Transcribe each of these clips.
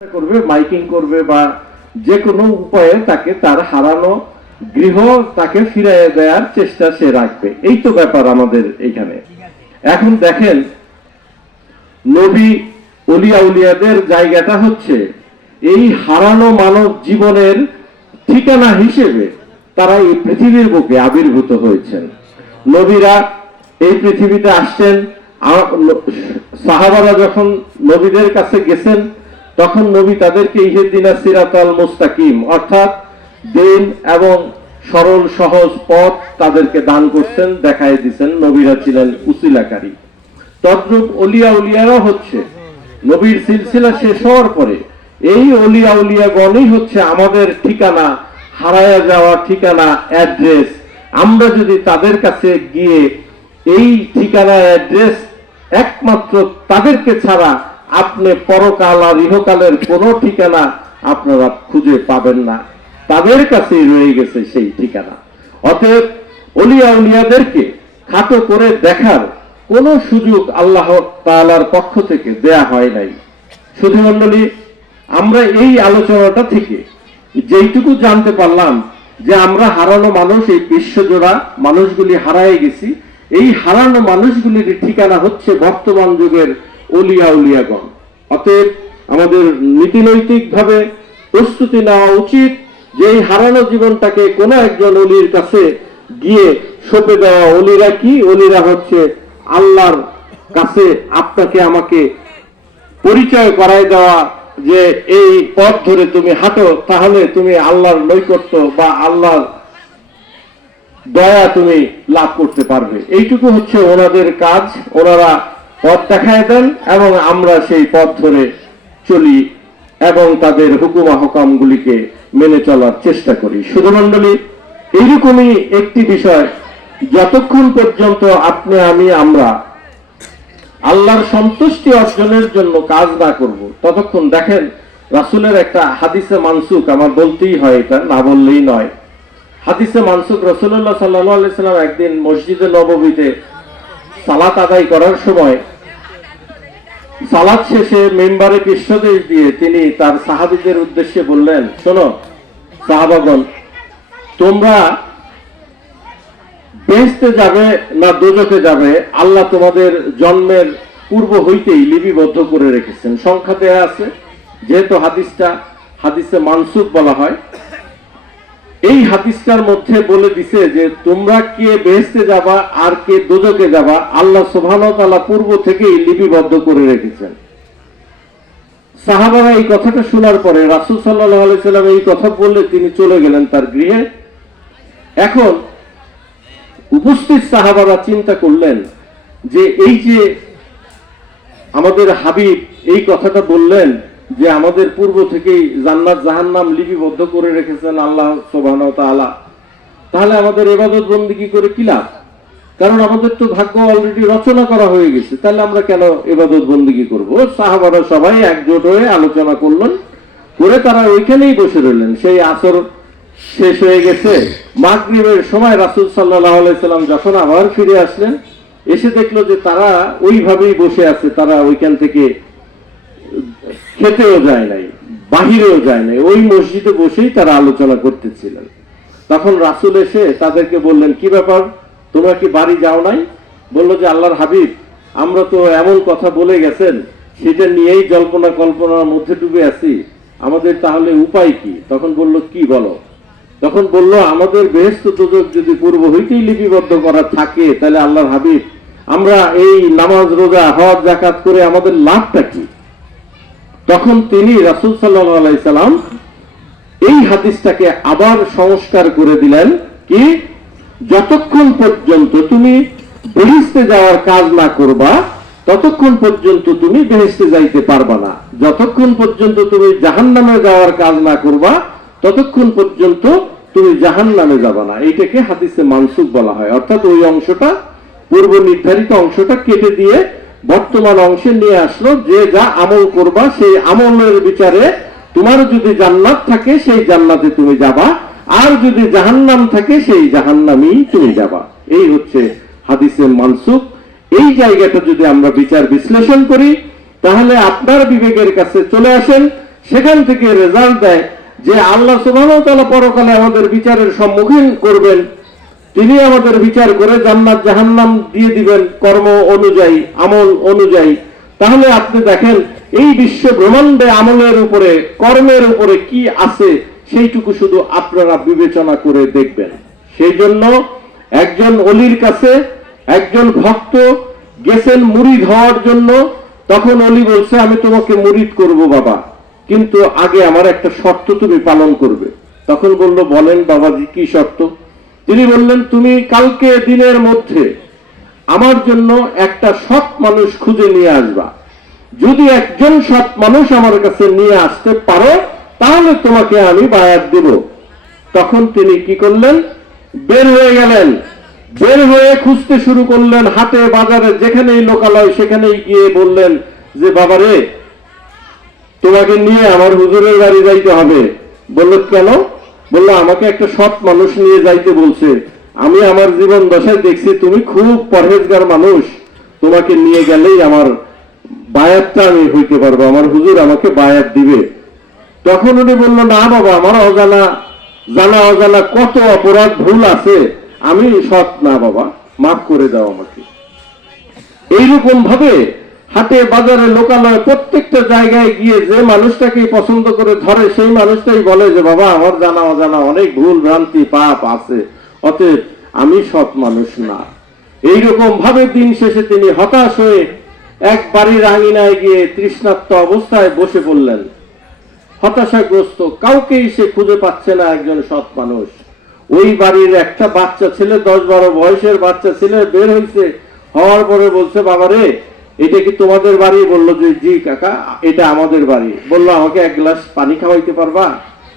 করবে, মাইকিং করবে বা যে কোনো উপায়ে তাকে তার হারানো গৃহ তাকে ফিরিয়ে দেওয়ার চেষ্টা সে রাখবে। এই তো ব্যাপার আমাদের এখানে। এখন দেখেন, নবী ওলিয়া উলিয়াদের জায়গাটা হচ্ছে এই হারানো মানব জীবনের ঠিকানা হিসেবে তারা এই পৃথিবীর বুকে আবির্ভূত হয়েছেন। নবীরা এই পৃথিবীতে আসছেন। সাহাবারা যখন নবীদের কাছে গেছেন তখন নবী তাদেরকে ইহদিনা সিরাতাল মুস্তাকিম অর্থাৎ দিন এবং সরল সহজ পথ তাদেরকে দান করছেন, দেখাই দিচ্ছেন। নবীরা ছিলেন উসিলাকারী। তদ্রূপ ওলিয়া উলিয়ারা হচ্ছে নবীর সিলসিলা শেষ হওয়ার পরে এই ওলিয়া উলিয়াগণই হচ্ছে আমাদের ঠিকানা, হারায়া যাওয়া ঠিকানা, অ্যাড্রেস। আমরা যদি তাদের কাছে গিয়ে এই ঠিকানা অ্যাড্রেস একমাত্র তাদেরকে ছাড়া আপনি পরকাল আর ইহকালের কোনো ঠিকানা আপনারা খুঁজে পাবেন না, তাদের কাছেই রয়ে গেছে সেই ঠিকানা। অতএব ওলিয়া উলিয়াদেরকে খাটো করে দেখার কোনো সুযোগ আল্লাহ তাআলার পক্ষ থেকে দেয়া হয় নাই। শুধু মণ্ডলী, আমরা এই আলোচনাটা থেকে যেইটুকু জানতে পারলাম যে আমরা হারানো মানুষ, এই বিশ্বজোড়া মানুষগুলি হারায় গেছি। এই হারানো মানুষগুলির ঠিকানা হচ্ছে বর্তমান যুগের ওলিয়া উলিয়াগণ। অতএব আমাদের নীতিনৈতিক ভাবে প্রস্তুতি নেওয়া উচিত যে এই হারানো জীবনটাকে কোনো একজন অলির কাছে গিয়ে সঁপে দেওয়া। অলিরা কি? অলিরা হচ্ছে আল্লাহর কাছে আপনাকে আমাকে পরিচয় করায় দেওয়া যে এই পথ ধরে তুমি হাঁটো, তাহলে তুমি আল্লাহর নৈকট্য বা আল্লাহর দয়া তুমি লাভ করতে পারবে। এইটুকু হচ্ছে ওনাদের কাজ। ওনারা পথ দেখায় দেন এবং আমরা সেই পথ ধরে চলি এবং তাদের হুকুম আহকামগুলিকে মেনে চলার চেষ্টা করি। শুধু মণ্ডলী, এইরকমই একটি বিষয়, যতক্ষণ পর্যন্ত আপনি আমি আমরা আল্লাহর সন্তুষ্টি অর্জনের জন্য কাজ না করব ততক্ষণ। দেখেন, রাসূলের একটা হাদিসে মানসুক, আমার বলতেই হয়, এটা না বললেই নয়। হাদিসে মানসুক, রাসূলুল্লাহ সাল্লাল্লাহু আলাইহি সাল্লাম একদিন মসজিদে নববীতে সালাত আদায় করার সময় সালাত শেষে মিম্বারে পৃষ্ঠদেশ দিয়ে তিনি তার সাহাবীদের উদ্দেশ্যে বললেন, শোনো সাহাবাগণ, তোমরা বেহেশতে যাবে না দোজখে যাবে আল্লাহ তোমাদের জন্মের পূর্ব হইতেই লিপিবদ্ধ করে রেখেছেন। সংখ্যা দেয়া আছে। যেহেতু হাদিসটা হাদিসে মানসুক বলা হয়, এই হাদিসটার মধ্যে বলে দিছে যে তোমরা কে বেহেশতে যাবা আর কে দোজখে যাবা আল্লাহ সুবহানাহু ওয়া তাআলা পূর্ব থেকেই লিপিবদ্ধ করে রেখেছেন। সাহাবারা এই কথাটা শোনার পরে রাসূল সাল্লাল্লাহু আলাইহি সাল্লাম এই কথা বললে তিনি চলে গেলেন তার গৃহে। এখন উপস্থিত সাহাবারা চিন্তা করলেন যে এই যে আমাদের হাবিব এই কথাটা বললেন যে আমাদের পূর্ব থেকেই জান্নাত জাহান্নাম লিপিবদ্ধ করে রেখেছেন আল্লাহ সুবহানাহু ওয়া তাআলা, তাহলে আমাদের ইবাদত বন্দেগী করে কি লাভ? কারণ আমাদের তো ভাগ্য অলরেডি রচনা করা হয়ে গেছে, তাহলে আমরা কেন ইবাদত বন্দেগী করব? সাহাবারা সবাই একজোট হয়ে আলোচনা করলেন, করে তারা ওইখানেই বসে রইলেন। সেই আসর শেষ হয়ে গেছে, মাগরিবের সময় রাসূল সাল্লাল্লাহু আলাইহি সাল্লাম যখন আবার ফিরে আসলেন, এসে দেখলো যে তারা ওইভাবেই বসে আছে। তারা ওইখান থেকে খেতেও যায় নাই, বাহিরেও যায় নাই, ওই মসজিদে বসেই তারা আলোচনা করতেছিলেন। তখন রাসূল এসে তাদেরকে বললেন, কি ব্যাপার, তোমরা কি বাড়ি যাও নাই? বললো যে আল্লাহর হাবিব, আমরা তো এমন কথা বলে গেছেন সেটা নিয়েই জল্পনা কল্পনার মধ্যে ডুবে আছি, আমাদের তাহলে উপায় কি? তখন বলল, কি বলো? তখন বলল, আমাদের বেহেশত দোজখ যদি পূর্ব হইতেই লিপিবদ্ধ করা থাকে তাহলে আল্লাহর হাবিব আমরা এই নামাজ রোজা হজ যাকাত করে আমাদের লাভটা কি? তখন তিনি রাসূল সাল্লাল্লাহু আলাইহি সাল্লাম এই হাদিসটাকে আবার সংস্কার করে দিলেন, কি যতক্ষণ পর্যন্ত তুমি বেহেশতে যাওয়ার কাজ না করবা ততক্ষণ পর্যন্ত তুমি বেহেশতে যাইতে পারবা না, যতক্ষণ পর্যন্ত তুমি জাহান্নামে যাওয়ার কাজ না করবা ততক্ষণ পর্যন্ত তুমি জাহান্নামে যাবা না। এইটাকে হাদিসে মানসুক বলা হয়। অর্থাৎ ওই অংশটা, পূর্ব নির্ধারিত অংশটা কেটে দিয়ে বর্তমান অংশে নিয়ে আসলো যে যা আমল করবা সেই আমলের বিচারে তোমার যদি জান্নাত থাকে সেই জান্নাতে তুমি যাবা, আর যদি জাহান্নাম থাকে সেই জাহান্নামেই তুমি যাবা। এই হচ্ছে হাদিসে মানসুক। এই জায়গাটা যদি আমরা বিচার বিশ্লেষণ করি তাহলে আপনার বিবেকের কাছে চলে আসেন সেখান থেকে রেজাল্ট দেয় যে আল্লাহ সুবহানাহু ওয়া তাআলা পরকালে আমাদের বিচারের সম্মুখীন করবেন, তিনি আমাদের বিচার করে জান্নাত জাহান্নাম দিয়ে দিবেন কর্ম অনুযায়ী, আমল অনুযায়ী। তাহলে আপনি দেখেন এই বিশ্ব ব্রহ্মাণ্ডে আমলের উপরে, কর্মের উপরে কি আছে সেইটুকু শুধু আপনারা বিবেচনা করে দেখবেন। সেই জন্য একজন অলির কাছে একজন ভক্ত গেছেন মুরিদ হওয়ার জন্য। তখন অলি বলছে, আমি তোমাকে মুরিদ করব বাবা, কিন্তু আগে আমার একটা শর্ত তুমি পালন করবে। তখন বলল, বলেন বাবাজি কি শর্ত? তিনি বললেন, তুমি কালকে দিনের মধ্যে আমার জন্য একটা সৎ মানুষ খুঁজে নিয়ে আসবা। যদি একজন সৎ মানুষ আমার কাছে নিয়ে আসতে পারো তাহলে তোমাকে আমি বায়াত দেব। তখন তিনি কি করলেন? বের হয়ে গেলেন, বের হয়ে খুঁজতে শুরু করলেন হাটে বাজারে, যেখানেই লোকালয় সেখানেই গিয়ে বললেন যে বাবারে, তোমাকে নিয়ে আমার হুজুরের বাড়ি যাইতে হবে। বলল, কেন? বললো, আমাকে একটা সৎ মানুষ নিয়ে যাইতে বলছে। আমি আমার জীবন দশায় দেখছি তুমি খুব পরহেজগার মানুষ, তোমাকে নিয়ে গেলেই আমার বায়াতটা আমি হইতে পারবো, আমার হুজুর আমাকে বায়াত দিবে। তখন উনি বললো, না বাবা, আমার অজানা জানা অজানা কত অপরাধ ভুল আছে, আমি সৎ না বাবা, মাফ করে দাও আমাকে। এইরকম ভাবে হাটে বাজারে লোকালয়ে প্রত্যেকটা জায়গায় গিয়ে যে মানুষটাকে পছন্দ করে ধরে সেই মানুষটাই বলে যে বাবা, আমার জানা অজানা অনেক ভুল ভ্রান্তি পাপ আছে, অতএব আমি সৎ মানুষ না। এইরকম ভাবে দিন শেষে তিনি হতাশ হয়ে এক বাড়ির আঙিনায় গিয়ে তৃষ্ণার্ত অবস্থায় বসে পড়লেন, হতাশাগ্রস্ত। কাউকেই সে খুঁজে পাচ্ছে না একজন সৎ মানুষ। ওই বাড়ির একটা বাচ্চা ছেলে, 10-12 বয়সের বাচ্চা ছেলে বের হয়েছে, হওয়ার পরে বলছে, বাবারে এটা কি তোমাদের বাড়ি? বললো যে জি কাকা, এটা আমাদের বাড়ি। বললো, আমাকে এক গ্লাস পানি খাওয়াইতে পারবা?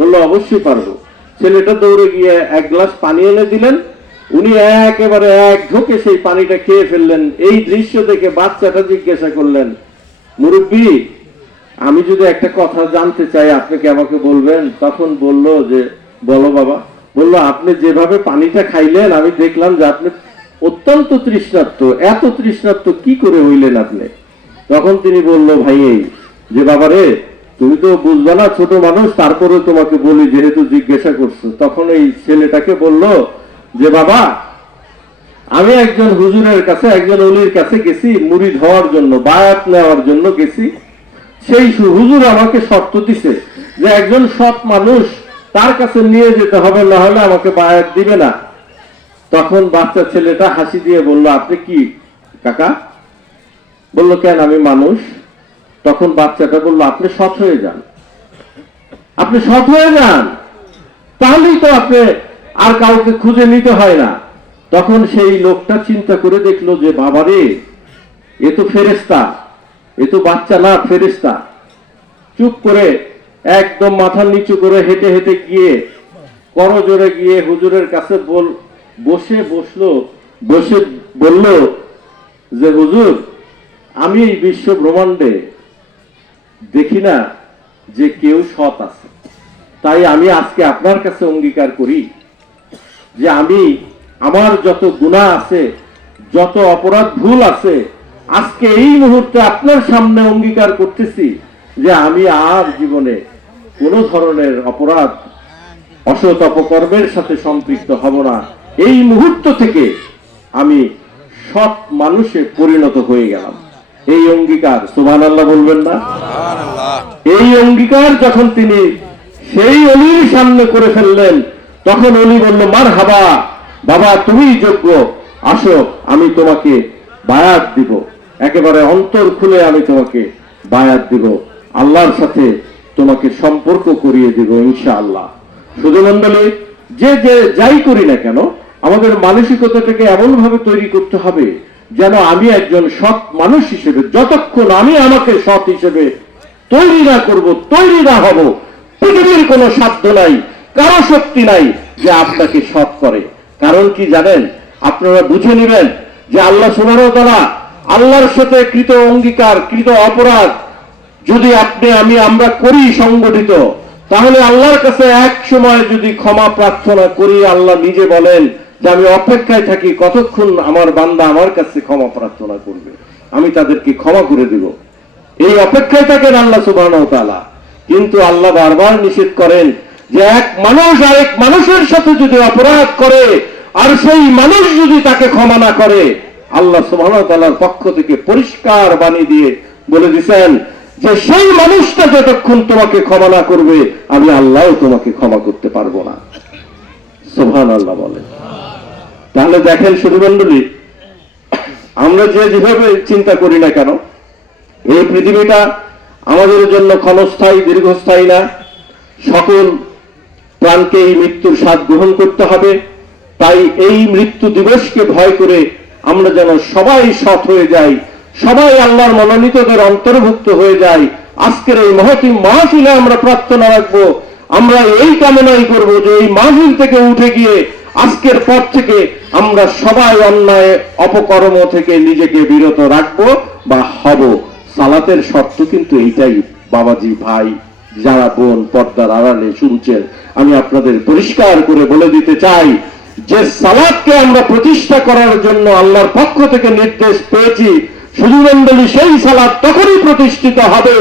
বললো, অবশ্যই পারবো। ছেলেটা দৌড়ে গিয়ে এক গ্লাস পানি এনে দিলেন। উনি একেবারে এক ঢোকে সেই পানিটা খেয়ে ফেললেন। এই দৃশ্য দেখে বাচ্চাটা জিজ্ঞাসা করলেন, মুরব্বী, আমি যদি একটা কথা জানতে চাই আপনি কি আমাকে বলবেন? তখন বলল যে, বলো বাবা। বললো, আপনি যেভাবে পানিটা খাইলেন আমি দেখলাম যে আপনি অত্যন্ত তৃষ্ণার্ত, এত তৃষ্ণার্ত কি করে হইলেন আপনি? তখন তিনি বলল, ভাই এই যে বাবারে, তুমি তো বুঝবা না, ছোট মানুষ, তারপরে তোমাকে বলি যেহেতু জিজ্ঞাসা করছো। তখন এই ছেলেটাকে বলল যে বাবা, আমি একজন হুজুরের কাছে, একজন অলির কাছে গেছি মুরিদ হওয়ার জন্য, বায়াত নেওয়ার জন্য গেছি। সেই হুজুর আমাকে শর্ত দিছে যে একজন সৎ মানুষ তার কাছে নিয়ে যেতে হবে, না হলে আমাকে বায়াত দিবে না। তখন বাচ্চা ছেলেটা হাসি দিয়ে বলল, আপনি কি কাকা? বলল, কেন, আমি মানুষ। তখন বাচ্চাটা বলল, আপনি সৎ হয়ে যান, আপনি সৎ হয়ে যান, তাহলেই তো আপনি আর কাউকে খুঁজে নিতে হয় না। তখন সেই লোকটা চিন্তা করে দেখলো যে বাবারে, এ তো ফেরেশতা, এ তো বাচ্চা না, ফেরেশতা। চুপ করে একদম মাথা নিচু করে হেঁটে হেঁটে গিয়ে করজোরে গিয়ে হুজুরের কাছে বসে বসলো, বসে বলল যে হুজুর, আমি এই বিশ্ব ব্রহ্মাণ্ডে দেখি না যে কেউ সৎ আছে, তাই আমি আজকে আপনার কাছে অঙ্গীকার করি যে আমি আমার যত গুনাহ আছে, যত অপরাধ ভুল আছে, আজকে এই মুহূর্তে আপনার সামনে অঙ্গীকার করতেছি যে আমি আর জীবনে কোনো ধরনের অপরাধ, অসৎ অপকর্মের সাথে সম্পৃক্ত হব না। এই মুহূর্ত থেকে আমি সৎ মানুষে পরিণত হয়ে গেলাম। এই অঙ্গীকার, সুবহানাল্লাহ বলবেন না? এই অঙ্গীকার যখন তিনি সেই অলির সামনে করে ফেললেন, তখন অলি বলল, মারহাবা বাবা, তুমিই যোগ্য, আসো আমি তোমাকে বায়াত দিব, একেবারে অন্তর খুলে আমি তোমাকে বায়াত দিব, আল্লাহর সাথে তোমাকে সম্পর্ক করিয়ে দিব ইনশাআল্লাহ। শুধু মণ্ডলী, যে যে যাই করি না কেন, আমাদের মানসিকতাটাকে এমন ভাবে তৈরি করতে হবে যেন আমি একজন সৎ মানুষ হিসেবে, যতক্ষণ আমি আমাকে সৎ হিসেবে তৈরি না করব, তৈরি না হব, পৃথিবীর কোনো সাধ্য নাই, কারো শক্তি নাই যে আপনাকে সৎ করে। কারণ কি জানেন? আপনারা বুঝে নেবেন যে আল্লাহ সুবহানাহু ওয়া তাআলা, আল্লাহর সাথে কৃত অঙ্গীকার, কৃত অপরাধ যদি আমরা করি সংগঠিত, তাহলে আল্লাহর কাছে এক সময় যদি ক্ষমা প্রার্থনা করি, আল্লাহ নিজে বলেন যে আমি অপেক্ষায় থাকি কতক্ষণ আমার বান্দা আমার কাছে ক্ষমা প্রার্থনা করবে, আমি তাদেরকে ক্ষমা করে দিব। এই অপেক্ষায় থাকেন আল্লাহ সুবহানাহু ওয়া তাআলা। কিন্তু আল্লাহ বারবার নিষেধ করেন যে এক মানুষ আরেক মানুষের সাথে যদি অপরাধ করে আর সেই মানুষ যদি তাকে ক্ষমা না করে, আল্লাহ সুবহানাহু ওয়া তাআলার পক্ষ থেকে পরিষ্কার বাণী দিয়ে বলে দিয়েছেন যে সেই মানুষটা যতক্ষণ তোমাকে ক্ষমা না করবে আমি আল্লাহও তোমাকে ক্ষমা করতে পারবো না। সুবহানাল্লাহ বলে। তাহলে দেখেন শুধু মণ্ডলী, আমরা যেভাবে চিন্তা করি না কেন, এই পৃথিবীটা আমাদের জন্য ক্ষণস্থায়ী, দীর্ঘস্থায়ী না। সকল প্রাণকে এই মৃত্যুর স্বাদ গ্রহণ করতে হবে। তাই এই মৃত্যু দিবসকে ভয় করে আমরা যেন সবাই সৎ হয়ে যাই, সবাই আল্লাহর মনোনীতদের অন্তর্ভুক্ত হয়ে যাই। আজকের এই মহতী মাহফিলে আমরা প্রার্থনা রাখবো, আমরা এই কামনাই করব যে এই মাহফিল থেকে উঠে গিয়ে আজকের পর থেকে আমরা সবাই অন্যায় অপকর্ম থেকে নিজেকে বিরত রাখবো বা হব। সালাতের শর্ত কিন্তু এইটাই বাবাজি, ভাই যারা বোন পর্দার আড়ালে শুনছেন, আমি আপনাদের পরিষ্কার করে বলে দিতে চাই যে সালাতকে আমরা প্রতিষ্ঠা করার জন্য আল্লাহর পক্ষ থেকে নির্দেশ পেয়েছি। শুধু মণ্ডলী, সেই সালাত তখনই প্রতিষ্ঠিত হবে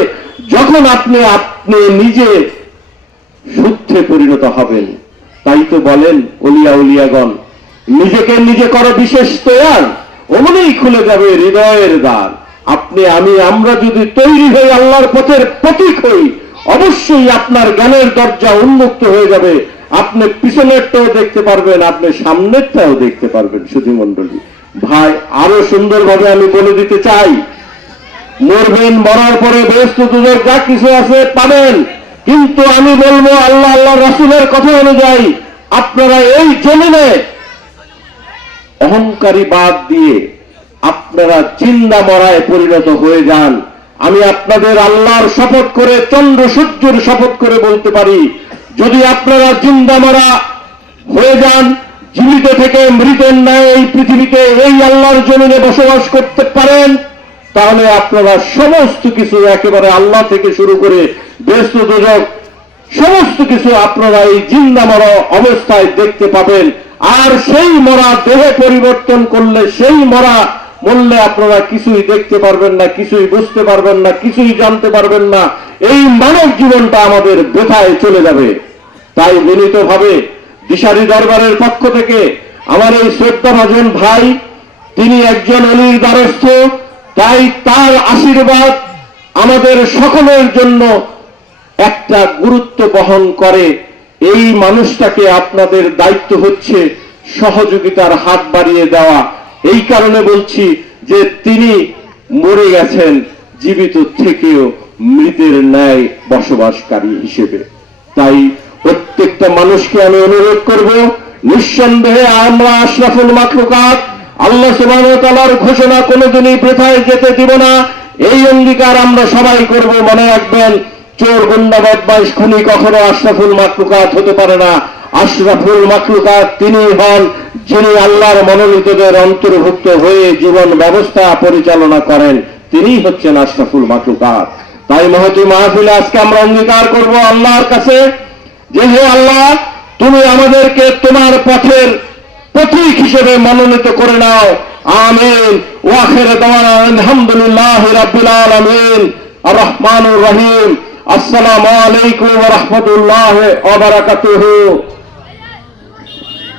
যখন আপনি নিজে শুদ্ধে পরিণত হবেন। তাই তো বলেন ওলিয়া উলিয়াগণ, নিজেকে নিজে করো বিশেষ তৈয়ার, অমনেই খুলে যাবে হৃদয়ের দ্বার। আপনি আমরা যদি তৈরি হই আল্লাহর পথের প্রতীক হই, অবশ্যই আপনার জ্ঞানের দরজা উন্মুক্ত হয়ে যাবে। আপনি পিছনেরটাও দেখতে পারবেন, আপনি সামনেরটাও দেখতে পারবেন। শুধু মণ্ডলী ভাই, আরো সুন্দরভাবে আমি বলে দিতে চাই, মরবেন, মরার পরে বেহেশত দোজখ যা কিছু আছে পাবেন, কিন্তু আমি বলবো আল্লাহ রাসূলের কথা অনুযায়ী আপনারা এই জমিনে অহংকারী বাদ দিয়ে আপনারা জিন্দা মরায় পরিণত হয়ে যান। আমি আপনাদের আল্লাহর শপথ করে, চন্দ্র সূর্যের শপথ করে বলতে পারি, যদি আপনারা জিন্দা মরা হয়ে যান, জীবিত থেকে মৃতের ন্যায় এই পৃথিবীতে এই আল্লাহর জমিনে বসবাস করতে পারেন, তাহলে আপনারা সমস্ত কিছু একেবারে আল্লাহ থেকে শুরু করে বেহেশত দোজখ সমস্ত কিছু আপনারা এই জিন্দা মরা অবস্থায় দেখতে পাবেন। আর সেই মরা দেহে পরিবর্তন করলে, সেই মরা মরলে আপনারা কিছুই দেখতে পারবেন না, কিছুই বুঝতে পারবেন না, কিছুই জানতে পারবেন না। এই মানব জীবনটা আমাদের বৃথায় চলে যাবে। তাই বিনীতভাবে দিশারি দরবারের পক্ষ থেকে আমার এই শ্রদ্ধাভাজন ভাই, তিনি একজন অলির দ্বারস্থ, তাই তার আশীর্বাদ আমাদের সকলের জন্য একটা গুরুত্ব বহন করে। এই মানুষটাকে আপনাদের দায়িত্ব হচ্ছে সহযোগিতার হাত বাড়িয়ে দেওয়া। এই কারণে বলছি যে তিনি মরে গেছেন জীবিত থেকেও মৃতের ন্যায় বসবাসকারী হিসেবে। তাই প্রত্যেকটা মানুষকে আমি অনুরোধ করব, নিঃসন্দেহে আমরা আশরাফুল মাখলুকাত, আল্লাহ সুবহানাহু ওয়া তাআলার ঘোষণা কোনোদিনই বৃথায় যেতে দিব না। এই অঙ্গীকার আমরা সবাই করব। মনে রাখবেন, চোর, গুন্ডা, বদমাইশ, খুনি কখনো আশরাফুল মাখলুকাত হতে পারে না। আশরাফুল মাখলুকাত তিনি হন যিনি আল্লাহর মনোনীতদের অন্তর্ভুক্ত হয়ে জীবন ব্যবস্থা পরিচালনা করেন, তিনিই হচ্ছেন আশরাফুল মাখলুকাত। তাই মহতী মাহফিলে আজকে আমরা অঙ্গীকার করব আল্লাহর কাছে যে, হে আল্লাহ, তুমি আমাদেরকে তোমার পথের প্রতীক হিসেবে মনোনীত করে নাও। আমিন। ওয়া আখির দাওয়ানা আলহামদুলিল্লাহি রাব্বিল আলামিন। আর রহমানুর রহিম। আসসালামু আলাইকুম ওয়া রাহমাতুল্লাহি ওয়া বারাকাতুহু।